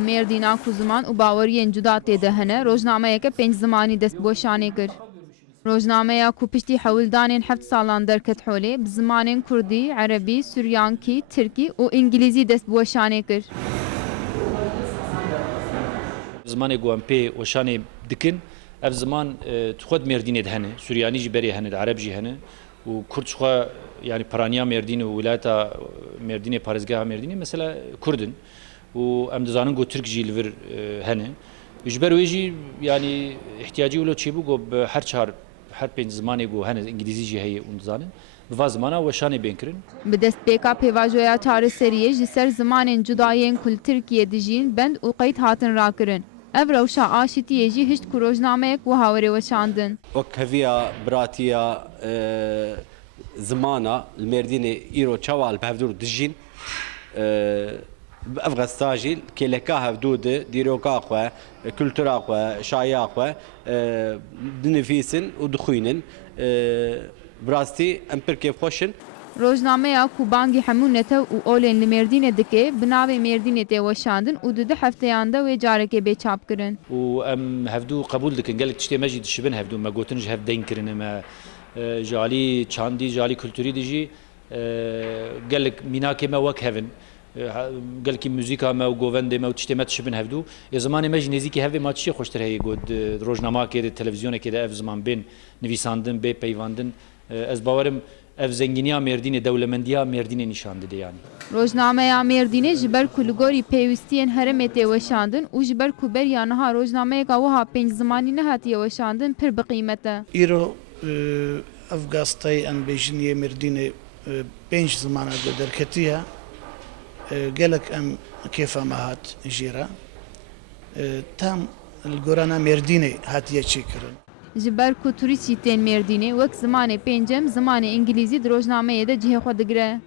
Mêrdîna ku ziman û baweriyên cuda tê de hene, rojnameyeke 5 zimanî destboşanê kir. Rojnameya ku piştî hewildanên 7 salan derket holê, bi zimanên Kurdî, Erebî, Suryankî, Tirkî û İngilîzî destboşanê kir. Zimanê ku em pê weşanê dikin, ev ziman xwe di Mêrdînê de hene, Suryanî jî berê hene, Ereb jî hene û Kurd xwe yani Piraniya Mêrdîn û wilayeta Mêrdînê, parêzgeha Mêrdînê mesela Kurdin û em dizanin ku Tirk jî li vir hene. Ji ber wê jî yani ihtiyacî wilo çêbû ku bi her pênc zimanê ku hene İngilîzî jî heye û dizanin bi va zimana weşanê bên kirin. Bi destpêka pêvajoya çareseriyê ji ser zimanên cudayên ku li Tirkiyê dijîn bend û qeyd hatin rakirin. Ev rewşa aşîtiyê jî hişt ku rojnameyek û hawerê weşandin. Wek heviya biratiya zimana li Mêrdînê îro çawa li hevdûr dijîn ev xesta jî kêleka hevdû de dîroka xwe, kültura xwe, şaiya xwe dinivîsin û dixwînin. Bi rastî em pir kêfxweş in. Rojnameya ku bangî hemû netew û olên li Mêrdînê dike, bi navê Mêrdînê tê weşandin û di hefteyan de wê carekê bêçap kirin. û em hevdû qebûl dikin gelek tiştê me jî dişibin hevdû me gotin ji hev deyn kirine me ji alî çandî ji alî kulturî de jî gelek mînakê me wek hevin gelekî müzîka me û govendê me û tiştê me dişibin hevdû ê zimanê me jî nêzîkî hevê ma çi xweştir heye got rojnamakê de televizyonekê de ev ziman bên nivîsandin bê peyvandin ez bawerim ev zengîniya Mêrdînê dewlemendiya Mêrdînê nîşan dide yani. Rojnameya Mêrdînê ji ber ku li gorî pêwîstiyên herêmê tê weşandin û ji ber ku beriya niha rojnameyeka wiha 5 zimanî nehatiye weşandin pir bi qîmet e. Îro ev gastayê em bêjin yê Mêrdînê 5 zimana derketiye gelek em kêfa me hat jî re tam li gorana Mêrdînê hatiye çêkirin. Ji ber ku turîst jî tên Mêrdînê wek zimanê pêncem zimanê İngilîzî di rojnameyê de cihê xwe digire.